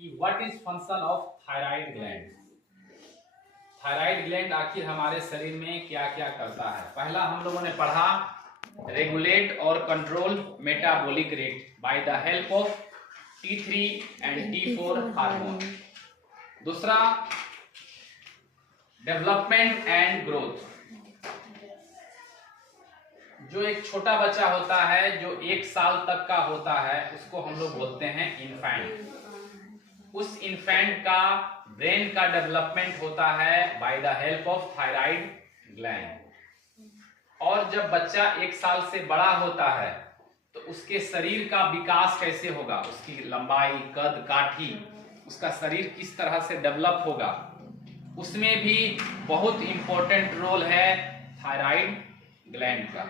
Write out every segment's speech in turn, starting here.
कि what is function of thyroid gland. Thyroid gland आखिर हमारे शरीर में क्या क्या करता है। पहला हम लोगों ने पढ़ा रेगुलेट और control metabolic rate by the help of T3 and T4 hormone. दूसरा डेवलपमेंट एंड ग्रोथ। जो एक छोटा बच्चा होता है जो 1 साल तक का होता है उसको हम लोग बोलते हैं इन्फेंट। उस इन्फेंट का ब्रेन का डेवलपमेंट होता है by the help of thyroid gland. और जब बच्चा 1 साल से बड़ा होता है तो उसके शरीर का विकास कैसे होगा, उसकी लंबाई, कद, काठी, उसका शरीर किस तरह से डेवलप होगा, उसमें भी बहुत इंपॉर्टेंट रोल है थायराइड ग्लैंड का।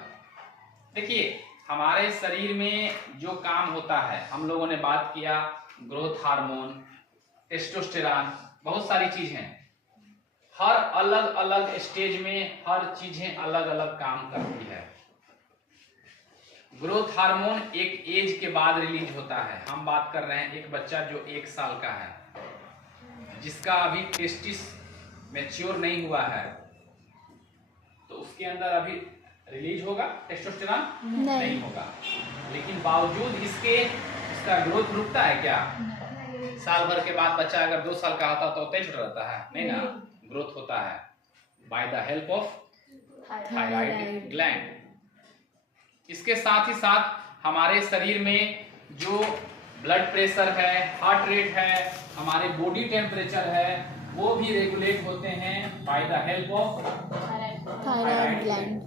देखिए हमारे शरीर में जो काम होता है, हम लोगों ने बात किया ग्रोथ हार्मोन, टेस्टोस्टेरॉन, बहुत सारी चीजें हैं। हर अलग अलग स्टेज में हर चीजें अलग अलग काम करती है। ग्रोथ हार्मोन एक एज के बाद रिलीज होता है। हम बात कर रहे हैं एक बच्चा जो 1 साल का है, जिसका अभी टेस्टिस मैच्योर नहीं हुआ है, तो उसके अंदर अभी रिलीज होगा टेस्टोस्टेरॉन नहीं होगा। लेकिन बावजूद इसके उसका ग्रोथ रुकता है क्या? साल भर के बाद बच्चा अगर 2 साल का होता तो तेज रहता है नहीं ना, ग्रोथ होता है by the help of thyroid gland. इसके साथ ही साथ हमारे शरीर में जो ब्लड प्रेशर है, हार्ट रेट है, हमारे बॉडी टेम्परेचर है, वो भी रेगुलेट होते हैं by the help of thyroid gland.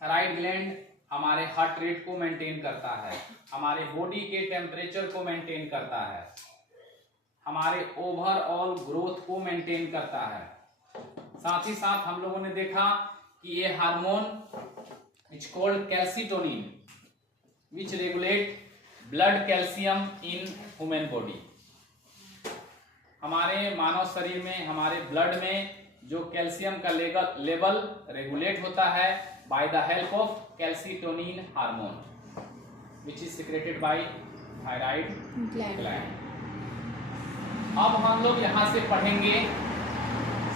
Thyroid gland हमारे हार्ट रेट को मेंटेन करता है, हमारे बॉडी के टेम्परेचर को मेंटेन करता है, हमारे ओवरऑल ग्रोथ को मेंटेन करता है। साथ ही साथ हम लोगों ने देखा कि ये hormone is called calcitonin which regulate blood calcium in human body. हमारे मानव शरीर में, हमारे ब्लड में जो कैल्शियम का लेवल रेगुलेट होता है by the help of calcitonin hormone which is secreted by thyroid gland. अब हम लोग यहां से पढ़ेंगे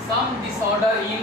सम डिसऑर्डर इन